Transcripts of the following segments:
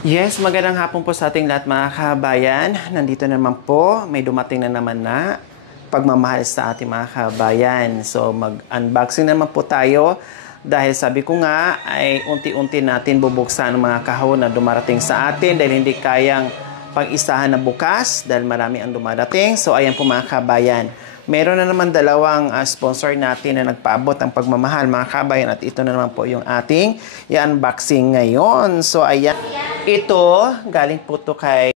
Yes, magandang hapon po sa ating lahat mga kabayan. Nandito naman po, may dumating na naman na pagmamahal sa ating mga kabayan. So mag-unboxing naman po tayo dahil sabi ko nga ay unti-unti natin bubuksan ang mga kahon na dumarating sa atin dahil hindi kayang pag-isahan na bukas dahil marami ang dumarating. So ayan po mga kabayan. Meron na naman dalawang sponsor natin na nagpaabot ng pagmamahal mga kabayan at ito na naman po yung ating i-unboxing ngayon. So ayan, ito galing po to kay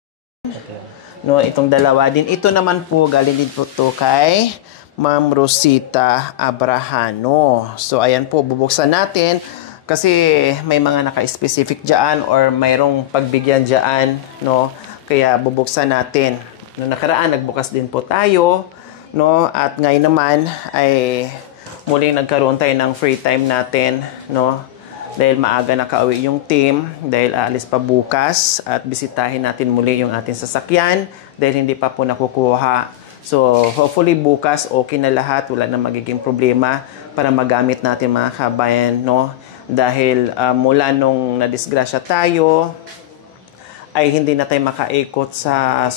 itong dalawa din. Ito naman po galing din po to kay Ma'am Rosita Abrahano. So ayan po, bubuksan natin kasi may mga naka-specific diyan or mayroong pagbigyan diyan, no? Kaya bubuksan natin. Noong nakaraan nagbukas din po tayo. No, at ngayon naman ay muling nagkaroon tayo ng free time natin, no? Dahil maaga nakauwi yung team dahil aalis pa bukas at bisitahin natin muli yung ating sasakyan dahil hindi pa po nakukuha. So, hopefully bukas okay na lahat, wala na magiging problema para magamit natin mga kabayan, no? Dahil mula nung nadisgrasya tayo ay hindi na tayo makaikot sa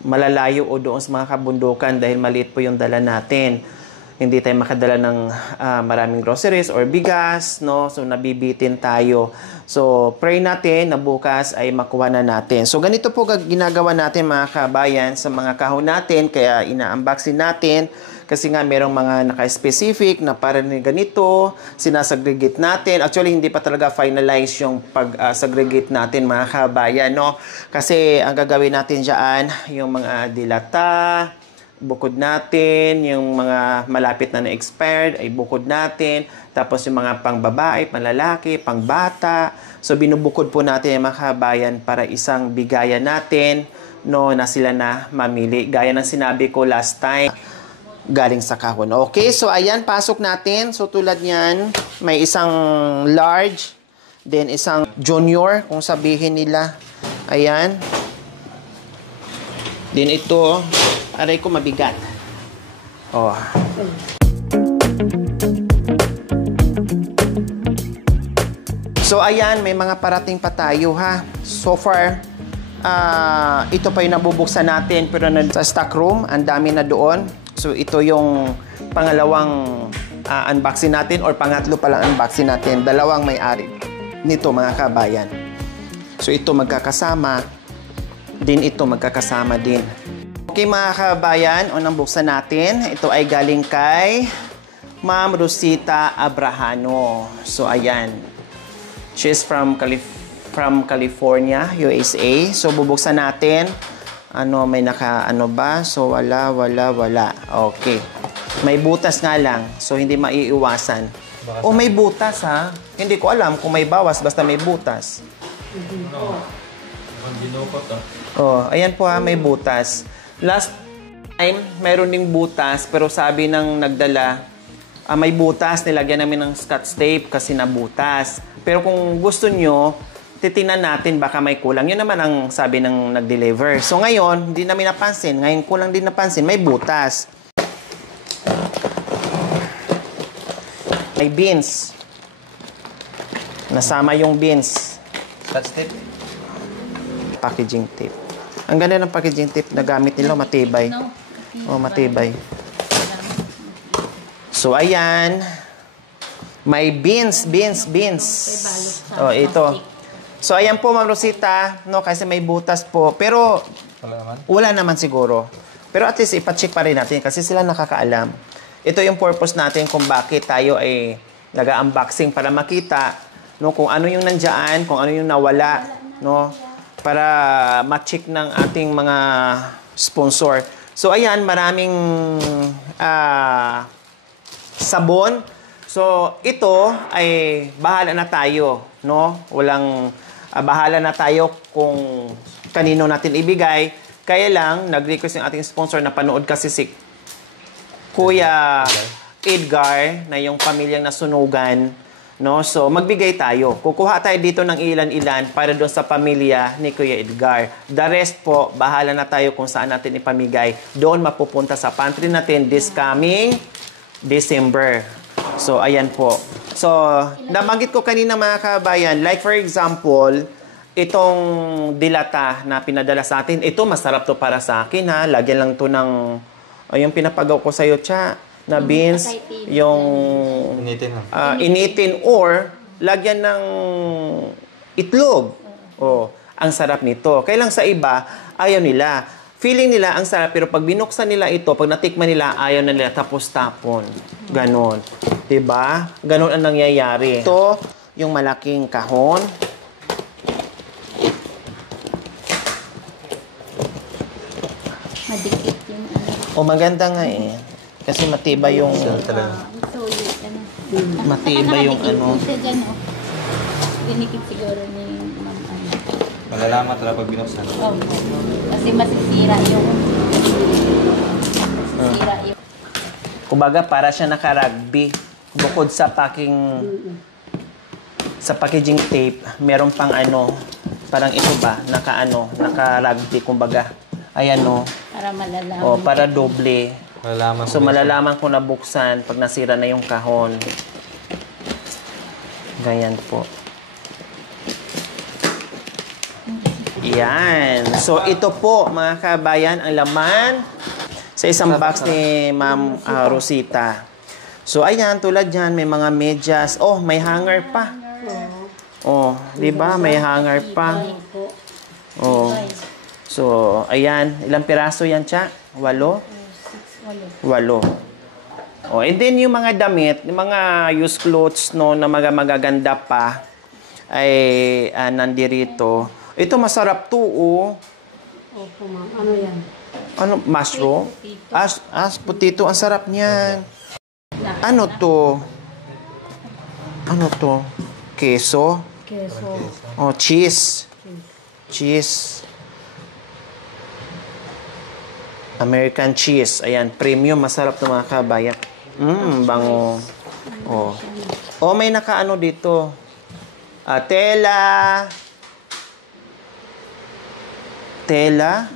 malalayo o doon sa mga kabundukan dahil maliit po yung dala natin. Hindi tayo makadala ng maraming groceries or bigas, no? So nabibitin tayo. So pray natin na bukas ay makuha na natin. So ganito po ginagawa natin mga kabayan sa mga kahon natin, kaya ina-unboxing natin kasi nga merong mga naka-specific na para ni ganito, sinasagregate natin. Actually hindi pa talaga finalize yung pag-segregate natin mga kabayan, no? Kasi ang gagawin natin diyan yung mga dilata, bukod natin, yung mga malapit na na-expired ay bukod natin, tapos yung mga pang-babae, pang-lalaki, pang-bata. So binubukod po natin yung mga kabayan para isang bigayan natin, no, na sila na mamili. Gaya ng sinabi ko last time, galing sa kahon. Okay, so ayan, pasok natin. So tulad niyan, may isang large, then isang junior, kung sabihin nila. Ayan. Then ito, aray ko mabigat. Oh. So ayan, may mga parating pa tayo ha. So far, ito pa yung nabubuksan natin pero sa stock room, ang dami na doon. So ito yung pangalawang unboxing natin or pangatlo pa lang unboxing natin. Dalawang may-ari nito mga kabayan. So ito magkakasama, din ito magkakasama din. Okay mga kabayan, unang buksan natin. Ito ay galing kay Ma'am Rosita Abrahano. So ayan. She's from California, USA. So bubuksan natin. May ano ba? So wala. Okay. May butas nga lang. So hindi maiiwasan. May butas ha. Hindi ko alam kung may bawas basta may butas. Ayan po ha, may butas. Last time, mayroon ding butas, pero sabi ng nagdala, may butas, nilagyan namin ng scotch tape kasi nabutas. Pero kung gusto nyo, titingnan natin, baka may kulang. Yun naman ang sabi ng nag-deliver. So ngayon, hindi namin napansin. Ngayon kulang din napansin, may butas. May beans. Nasama yung beans. Scotch tape? Packaging tape. Ang ganda ng packaging tape na gamit nila, matibay. Matibay. So, ayan. May beans. Ito. So, ayan po, Ma'am Rosita. No, kasi may butas po. Pero, wala naman siguro. Pero at least, ipacheck pa rin natin kasi sila nakakaalam. Ito yung purpose natin kung bakit tayo ay nag-unboxing para makita, no, kung ano yung nandyan, kung ano yung nawala, no, para ma-check ng ating mga sponsor. So, ayan, maraming sabon. So, ito ay bahala na tayo, no? Bahala na tayo kung kanino natin ibigay. Kaya lang, nag-request yung ating sponsor na panood kasi si Kuya Edgar na yung pamilyang nasunugan. No? So, magbigay tayo. Kukuha tayo dito ng ilan-ilan para doon sa pamilya ni Kuya Edgar. The rest po, bahala na tayo kung saan natin ipamigay. Doon mapupunta sa pantry natin this coming December. So, ayan po. So, nabanggit ko kanina mga kabayan, like for example, itong dilata na pinadala sa atin, ito masarap to para sa akin ha. Lagyan lang to ng, yung pinapagaw ko sa'yo, Cha, na beans, yung initin or lagyan ng itlog. Oh, ang sarap nito. Kaya lang sa iba, ayaw nila. Feeling nila ang sarap, pero pag binuksan nila ito, pag natikman nila, ayaw na nila, tapos tapon. Ganon. Diba? Ganon ang nangyayari. Ito, yung malaking kahon. Madikit yung ano. O maganda nga eh. Kasi matibay yung... matibay yung ano. Dinikit siguro ni ma'am ano. Malalaman talaga pag binuksan. Oh, kasi masisira yung... Masisira yung... Kumbaga, para siya naka-rugby. Bukod sa sa packaging tape, meron pang ano, parang ito ba, naka-rugby, kumbaga. Ayan o. Para malalaman. O, para doble. Malalaman So, malalaman kung nabuksan pag nasira na yung kahon. Ganyan po. Yan. So, ito po, mga kabayan, ang laman sa isang box ni Ma'am Rosita. So, ayan, tulad yan, may mga medyas. Oh, may hanger pa. Oh, di ba? May hanger pa. Oh. So, ayan. Ilang piraso yan, Cha? 8? 8. Oh, and then yung mga damit, yung mga used clothes no, na magaganda pa, ay nandirito. Ito masarap to, oh. Opo, ma'am. Ano yan? Ano, mushroom? Potato. Ang sarap niyan. Ano to? Ano to? Keso? Keso. Oh, cheese. Cheese. American cheese. Ayan, premium. Masarap to, mga kabayan. Bango. Oh. Oh, may nakaano dito. Tela. Tela.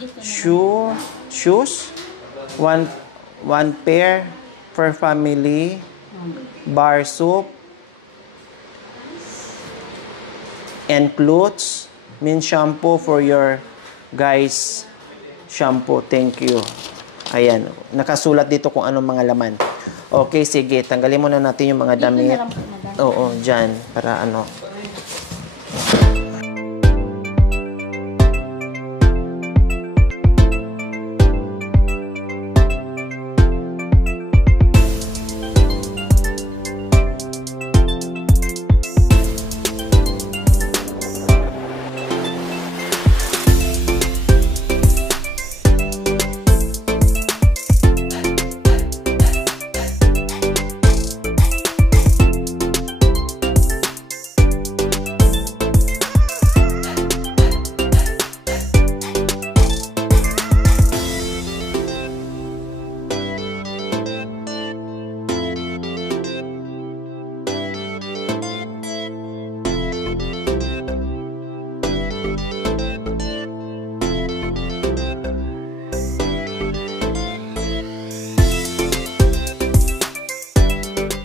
Shoes. One pair per family. Bar soap. And clothes. Mint shampoo for your guys' shampoo. Thank you. Ayan. Nakasulat dito kung anong mga laman. Okay, sige. Tanggalin muna natin yung mga damit. Oo, dyan. Para ano.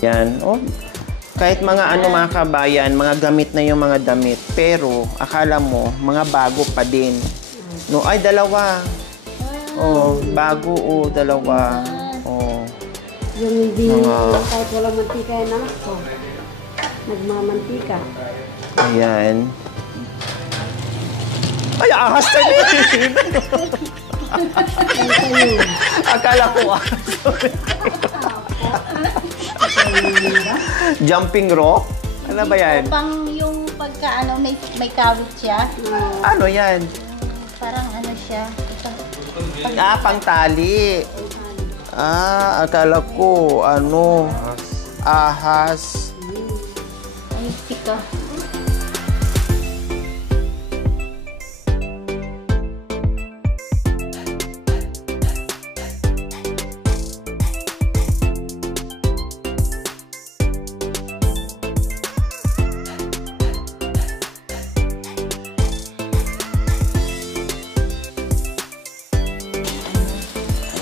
Yan. Oh, kahit mga ano, mga kabayan, mga gamit na yung mga damit. Pero, akala mo, mga bago pa din. No, ay, dalawa. Oh, bago, oh, dalawa. Oh. Yung hindi, kahit walang mantika yan anak ko. Nagmamantika. Ayan. Ay, ahas ka din! Akala ko ahas. Jumping rope? Ano ba yan? Pang yung pagka ano, may kawit siya. Ano yan? Parang ano siya. Pang tali. Akala ko, ano, ahas. Ay, tika.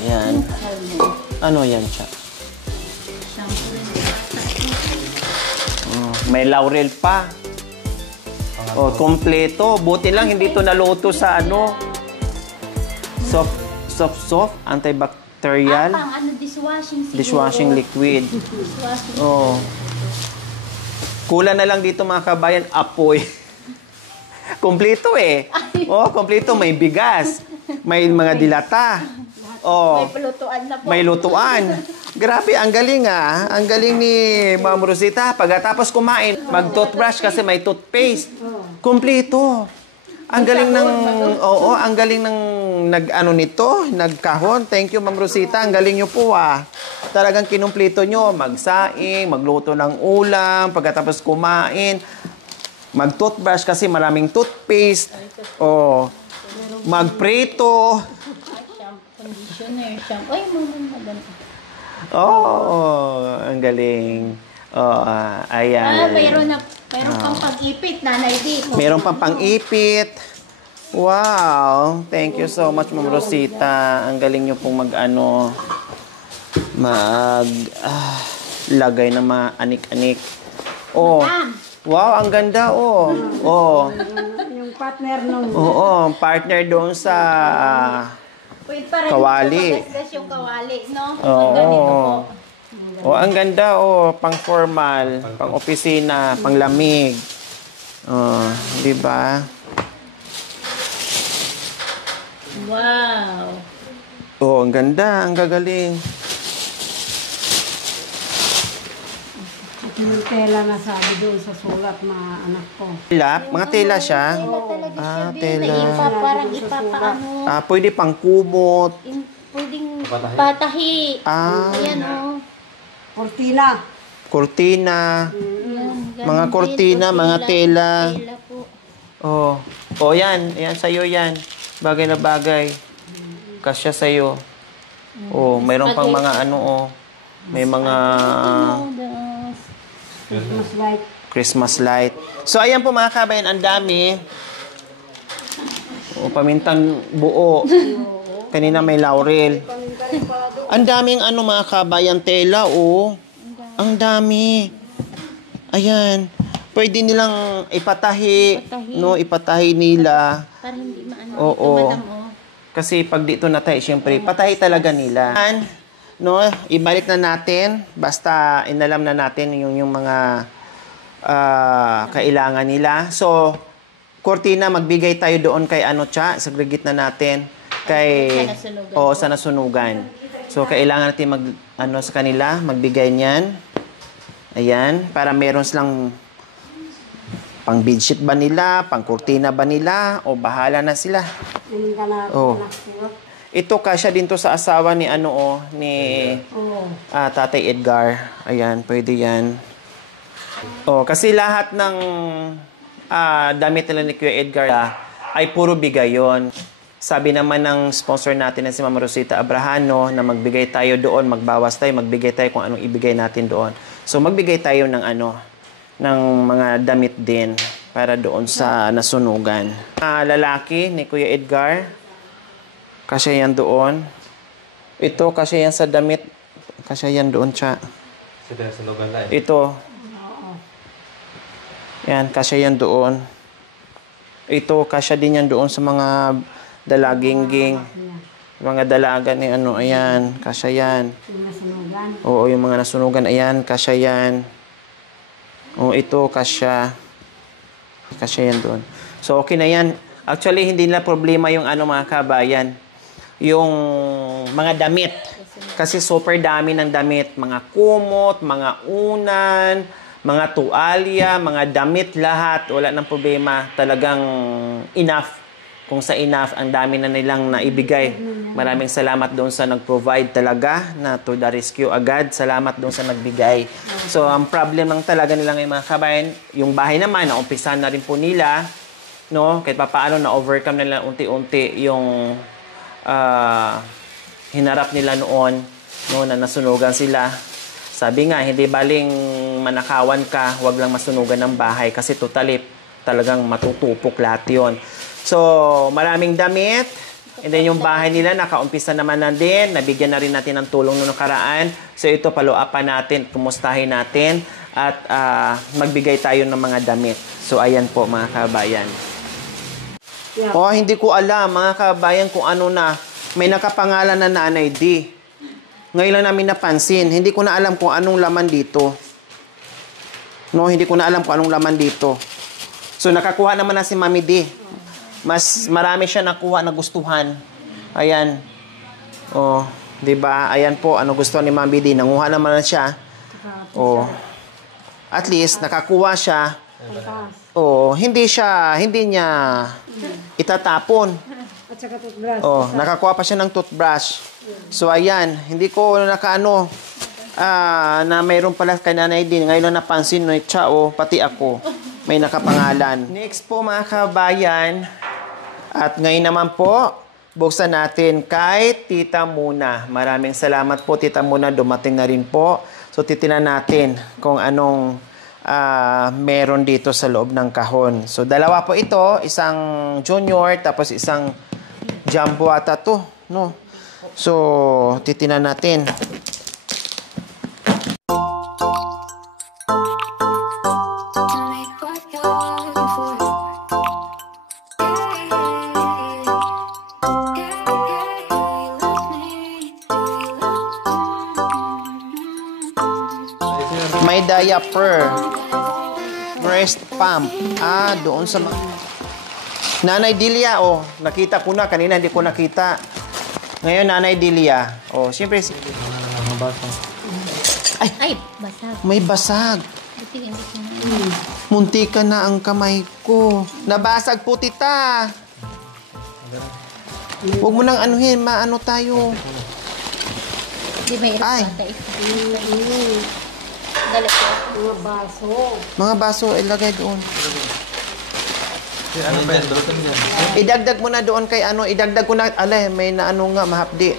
Ayan. Ano yan siya? May laurel pa. Oh, kompleto. Buti lang hindi to naluto sa ano. Soft, antibacterial, Pang ano, dishwashing siguro. dishwashing liquid. Dishwashing. Oh. Kulang na lang dito mga kabayan, apoy. Kompleto eh. Oh, kompleto. May bigas. May mga dilata. Oh. May pelutuan na po. May lutuan. Grabe, ang galing ah. Ang galing ni Ma'am Rosita. Pagkatapos kumain, mag-toothbrush kasi may toothpaste. Kompleto. Ang galing ng, oo, ang galing ng nag-ano nito, nagkahon. Thank you, Ma'am Rosita. Ang galing nyo po ah. Talagang kinumpleto nyo. Magsaing, magluto ng ulam, pagkatapos kumain, mag-toothbrush kasi maraming toothpaste. Oh. Magprito. Conditioner, shampoo. Ay, maganda. Oh, ang galing. Oh, ayan. Mayroon pang pag-ipit, Nanay Di. Meron pang pang-ipit. Wow. Thank you so much, Ma'am Rosita. Ang galing nyo pong lagay ng mga anik-anik. Oh. Wow, ang ganda, oh. Oh. Yung partner nung... Oo, partner doon sa Pwede para kawali. magasgas yung kawali, no? Oo. Ganito po. Oh, ang ganda, oh. Pang-formal, pang-opisina, pang-lamig. Oh, di ba? Wow. Oh, ang ganda, ang gagaling. Yung tela na sabi doon sa sulat na anak ko. Tela, mga tela siya. Tela talaga siya, tela. Parang ipapaano. Pwede pang kumot. Pwedeng patahi. Ayan, oh. Cortina. kurtina. Yan, Mga ganun kurtina, din po, mga tela. Tela po. Oh. Oh, yan. Yan, sa'yo yan. Bagay na bagay. Kasya sa'yo. Oh, mayroon pang mga ano, oh. May mga Christmas light. Christmas light. So, ayan po mga kabayan, ang dami. O, pamintang buo. Kanina may laurel. Ang daming ano mga kabayan, tela, oh. Ang dami. Ayan. Pwede nilang ipatahi. No, ipatahi nila. Para hindi maano. Oo. Madam, oh. Kasi pag dito na tayo, syempre, patahi talaga nila. No, ibalik na natin. Basta inalam na natin yung mga kailangan nila. So, kurtina, magbigay tayo doon kay ano cha, segregate na natin. Kay, Sa nasunugan. oo, sa nasunugan. So, kailangan natin sa kanila, magbigay niyan. Ayan, para meron silang pang bedsheet ba nila, pang kurtina ba nila, o bahala na sila. Yung ka na Oh. nakasulat. Ito kasya din to sa asawa ni ni Oo. Tatay Edgar. Ayan, pwede yan. Oh, kasi lahat ng damit nila ni Kuya Edgar ay puro bigay yun. Sabi naman ng sponsor natin na si Ma'am Rosita Abrahano na magbigay tayo doon, magbawas tayo, magbigay tayo kung anong ibigay natin doon. So magbigay tayo ng ng mga damit din para doon sa nasunugan. Lalaki ni Kuya Edgar, kasya yan doon. Ito, kasya yan sa damit. Kasya yan doon, cha. Sa lugar lang. Ito. Yan, kasya yan doon. Ito, kasya din yan doon sa mga dalagingging. Mga dalaga ni ayan, kasya yan. Yung nasunugan. Oo, yung mga nasunugan, ayan, kasya yan. Oo, ito, kasya. Kasya yan doon. So, okay na yan. Actually, hindi nila problema yung mga kabayan. Yung mga damit. Kasi super dami ng damit. Mga kumot, mga unan, mga tuwalya, mga damit, lahat. Wala nang problema. Talagang enough. Kung sa enough, ang dami na nilang naibigay. Maraming salamat doon sa nag-provide talaga na to the rescue agad. Salamat doon sa nagbigay. So, ang problem lang talaga nila ngayon mga kabayan, yung bahay naman, naumpisahan na rin po nila, no? Kahit paano na-overcome nila unti-unti yung hinarap nila noon, no? Na nasunugan sila. Sabi nga, hindi baling manakawan ka, wag lang masunugan ng bahay kasi totally talagang matutupok lahat yun. So, maraming damit. And then yung bahay nila, nakaumpisa naman na din. Nabigyan na rin natin ng tulong noong nakaraan. So, ito, follow-upan natin. Kumustahin natin. at magbigay tayo ng mga damit. So, ayan po mga kabayan. Yeah. Oh, hindi ko alam mga kabayan kung ano na. May nakapangalan na Nanay D. Ngayon lang namin napansin. Hindi ko na alam kung anong laman dito. No, hindi ko na alam kung anong laman dito. So, nakakuha naman na si Mami D. Mas marami siya nakuha na gustuhan. Ayan. Oh, 'di ba? Ayan po, ano gusto ni Mami D. Nanguha naman na siya. Oh. At least nakakuha siya. Oh, hindi niya itatapon. At saka toothbrush. Oh, nakakuha pa siya ng toothbrush. So ayan, hindi ko nakaano na mayroon pala kay Nanay din. Ngayon lang napansin no, pati ako may nakapangalan. Next po mga kabayan, at ngayon naman po, buksan natin kay Tita Muna. Maraming salamat po Tita Muna, dumating na rin po. So titinan natin kung anong meron dito sa loob ng kahon. So dalawa po ito, isang junior tapos isang jumbo ata to, no? So titinan natin. May diaper. Breast pump. Doon sa Nanay Delia, nakita ko na. Kanina hindi ko nakita. Ngayon, Nanay Delia. Siyempre, Ay, basag. may basag. Buti hindi ko na. Muntika na ang kamay ko. Nabasag po, tita. Huwag mo nang anuhin. Maano tayo. Di may Ay. irapata ito. Dala ko. Mga baso. Mga baso, ilagay doon. Ano ba yan? Dulutan mo yan. Idagdag mo na doon kay idagdag ko na, may naano nga, mahapdi.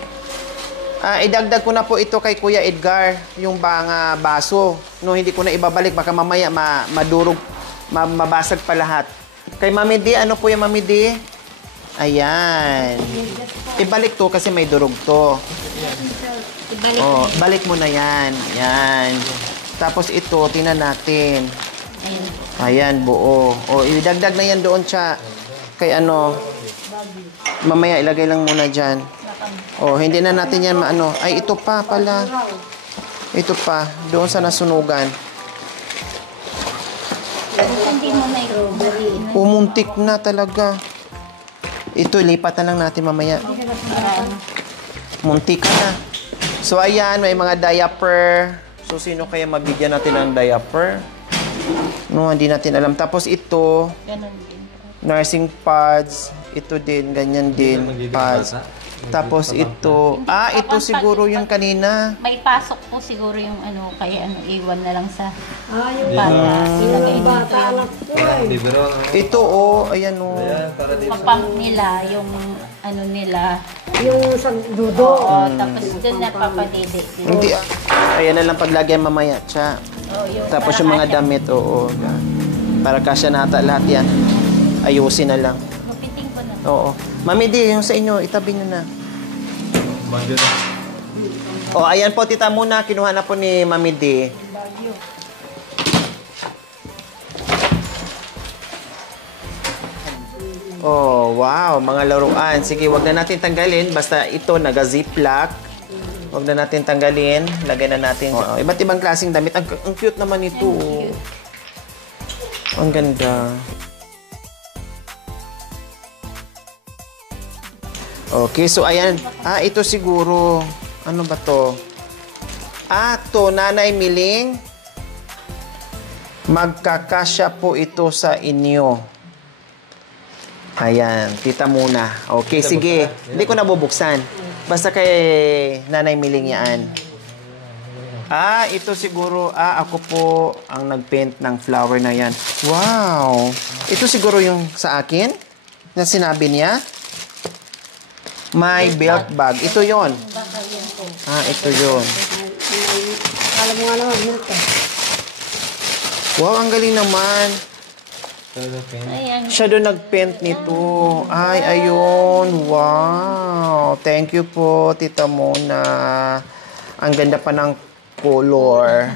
Idagdag ko na po ito kay Kuya Edgar, yung mga baso. No, hindi ko na ibabalik, baka mamaya madurog, mabasag pa lahat. Kay Mami D, ano po yung Mami D? Ayan. Ibalik to kasi may durog to. Ibalik Balik mo na yan. Yan. Tapos ito, tingnan natin. Ayun. Ayan, buo. Idagdag na yan doon siya. Kay mamaya ilagay lang muna dyan. Hindi na natin yan maano. Ay, ito pa pala. Ito pa. Doon sa nasunugan. Hindi mo na ito. Umuntik na talaga. Ito, lipat na lang natin mamaya. Muntik na. So, ayan, may mga diaper. So, sino kaya mabigyan natin ng diaper? No, hindi natin alam. Tapos ito, Ganon din. nursing pads. Ito din, ganyan din, pads. Tapos ito, ito siguro yung kanina. May pasok po siguro yung kaya iwan na lang sa Yung para ilagay bata dito. anak ko eh. Libero. Ito, ayan Ayan, para dito. Papang nila, yung nila. Yung sa dudo. Tapos doon na papadede. Hindi, ayan na lang paglagyan mamaya, tsa. Tapos yung mga damit, yan. Para kasya na ata lahat yan. Ayusin na lang. Mapiting ko na. Oo. Mami D, yung sa inyo, itabi nyo na. Bagyo na. Ayan po, tita muna. Kinuha na po ni Mami D. Wow. Mga laruan. Sige, wag na natin tanggalin. Basta ito, naga-ziplock. Wag na natin tanggalin. Lagay na natin. Iba't ibang klaseng damit. Ang cute naman ito. Ang ganda. Okay, so ayan. Ito siguro. Ano ba to? To, Nanay Miling. Magkakasya po ito sa inyo. Ayan, tita muna. Okay, sige. Hindi ko nabubuksan. Basta kay Nanay Miling yan. Ito siguro. Ako po ang nagpaint ng flower na yan. Wow! Ito siguro yung sa akin na sinabi niya. My belt bag. Ito yon. Ito yon. Alam mo nga naman, milk eh. Wow, ang galing naman. Ayan. Siya doon nag-paint nito. Ayun. Wow. Thank you po, Tita Mona. Ang ganda pa ng color.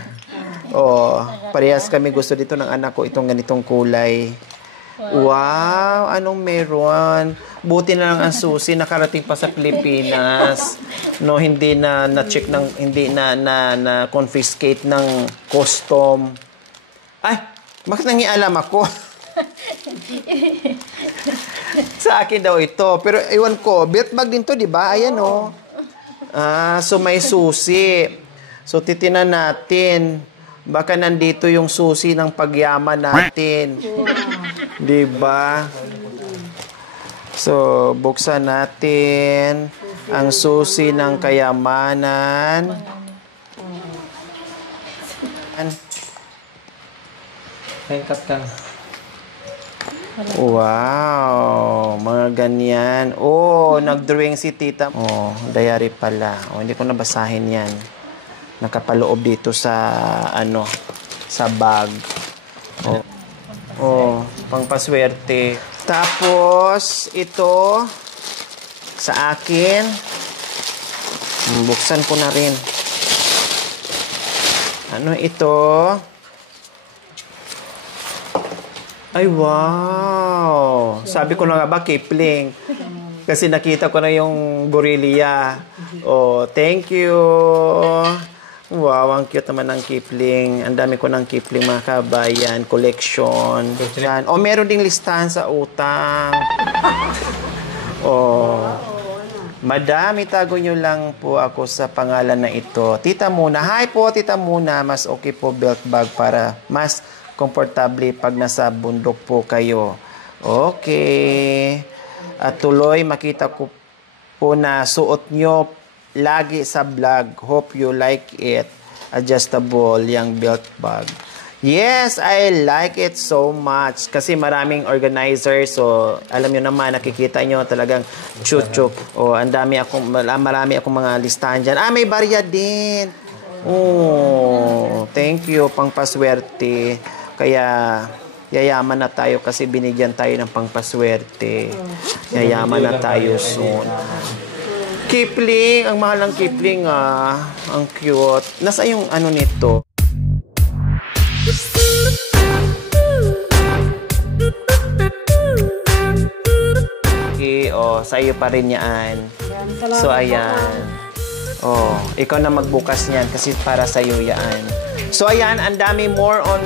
Oh, parehas kami gusto dito ng anak ko itong ganitong kulay. Wow, anong meron? Buti na lang ang susi nakarating pa sa Pilipinas. No, hindi na check ng hindi na confiscate ng custom. Ay, bakit nangialam ako? Sa akin daw ito. Pero iwan ko, belt bag din to, di ba? Ayan oh. So may susi. So titinan natin. Baka nandito yung susi ng pagyaman natin. Di ba? So buksan natin ang susi ng kayamanan. Hangkat ka. Wow, mga ganyan. Oh, nag-drawing si tita. Oh, diary pala. Oh, hindi ko nabasahin yan. Nakapaloob dito sa, sa bag. Oh, oh pangpaswerte. Tapos, ito, sa akin, buksan ko na rin. Ano ito? Ay, wow! Sabi ko na nga ba, Kipling? Kasi nakita ko na yung Borrelia. Oh, thank you! Wow, ang cute naman ng Kipling. Ang dami ko ng Kipling, mga kabayan. Collection. Yan. Oh, meron ding listahan sa utang. Oh. Madam, itago nyo lang po ako sa pangalan na ito. Tita Muna. Hi po, Tita Muna. Mas okay po belt bag para mas komportable pag nasa bundok po kayo. Okay. At tuloy, makita ko po na suot nyo lagi sa vlog. Hope you like it. Adjustable yung belt bag. Yes, I like it so much. Kasi maraming organizer. So, alam nyo naman, nakikita nyo talagang chuchuk. O, marami akong mga listahan dyan. May barya din. Oh, thank you, pangpaswerte. Kaya, yayaman na tayo kasi binigyan tayo ng pangpaswerte. Yayaman na tayo soon. Kipling, ang mahal ng Kipling ang cute. Nasa yung nito? Okay, sa iyo pa rin yan. So, ayan. Ikaw na magbukas niyan kasi para sa iyo yan. So, ayan, ang dami more on,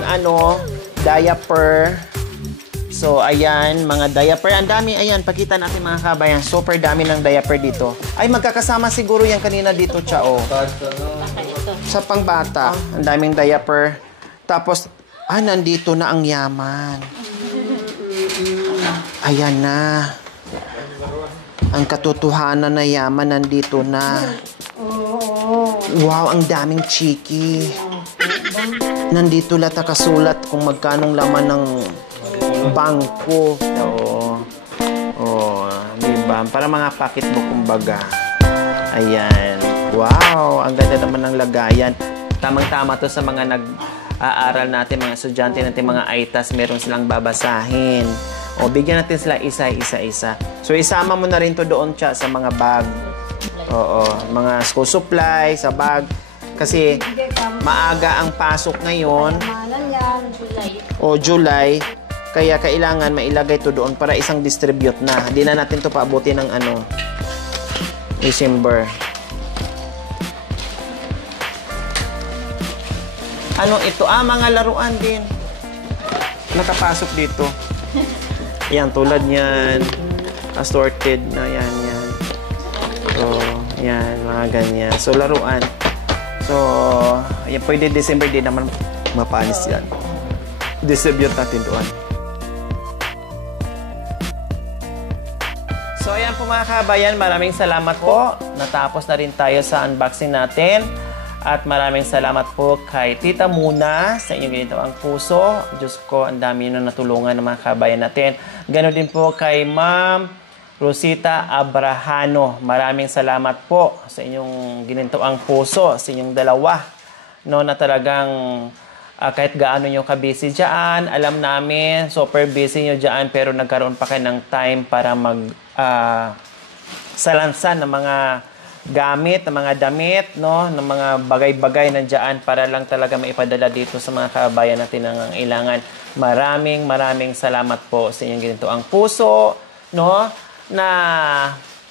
diaper. So, ayan, mga diaper. Ang dami, ayan, pakita natin mga kabayan. Super dami ng diaper dito. Ay, magkakasama siguro yan kanina dito, Chao. Sa pangbata. Ang daming diaper. Tapos, nandito na ang yaman. Ayan na. Ang katotohanan na yaman nandito na. Wow, ang daming chiki. Nandito lahat nakasulat kung magkanong laman ng bangko. Diba? Para mga pocketbook kumbaga. Ayan. Wow, ang ganda naman ng lagayan. Tamang-tama to sa mga nag-aaral natin, mga estudyante natin, mga ITAS, meron silang babasahin. Bigyan natin sila isa. So, isama mo na rin to doon sa mga bag. Mga school supply, sa bag. Kasi maaga ang pasok ngayon. July. Kaya kailangan mailagay to doon para isang distribute na. Hindi na natin to paabuti ng December. Ano ito? Mga laruan din. Nakapasok dito. Yan, tulad yan. Assorted na yan. So, yan, mga ganyan. So, laruan. So, yan, pwede December din naman mapanis yan. Distribute natin doon. So, ayan po mga kabayan, maraming salamat po. Natapos na rin tayo sa unboxing natin. At maraming salamat po kay Tita Muna sa inyong ginitawang puso. Diyos ko, ang dami nyo na natulungan ng mga kabayan natin. Ganon din po kay Ma'am Rosita Abrahano. Maraming salamat po sa inyong ginitawang puso, sa inyong dalawa. Na talagang kahit gaano nyo ka-busy dyan, alam namin, super busy nyo dyan, pero nagkaroon pa kayo ng time para salansan ng mga gamit, ng mga damit, no, ng mga bagay-bagay nandiyan para lang talaga maipadala dito sa mga kabayan natin na nangangailangan. Maraming salamat po sa inyong ginito ang puso, no, na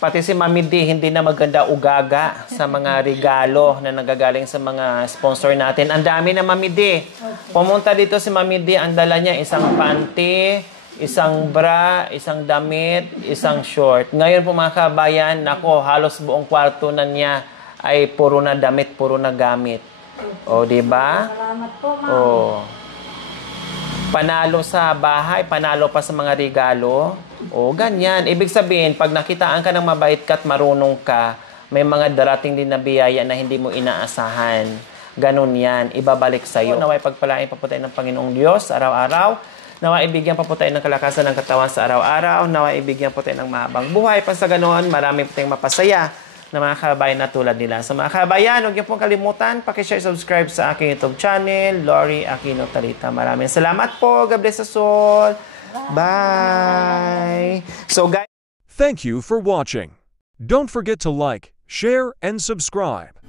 pati si Mami D hindi na maganda ugaga sa mga regalo na nagagaling sa mga sponsor natin. Ang dami na, Mami D. Pumunta dito si Mami D, ang dala niya isang panty, isang bra, isang damit, isang short. Ngayon po mga kabayan, nako, halos buong kwarto na niya ay puro na damit, puro na gamit. O, di ba? Salamat po, ma'am. O. Panalo sa bahay, panalo pa sa mga regalo. O, ganyan. Ibig sabihin, pag nakitaan ka ng mabait ka at marunong ka, may mga darating din na biyaya na hindi mo inaasahan. Ganun yan. Ibabalik sa'yo. Naway pagpalain pa po tayo ng Panginoong Diyos araw-araw. Naway ibigyan pa po tayo ng kalakasan ng katawan sa araw-araw. Naway ibigyan po tayo ng mahabang buhay. Pa sa ganoon, marami po tayong mapasaya na mga kabayan na tulad nila. Sa mga kabayan, huwag niyo pong kalimutan, pakishare, subscribe sa aking YouTube channel, Lori Aquino Talita. Maraming salamat po. God bless us all. Bye. So guys, Thank you for watching. Don't forget to like, share, and subscribe.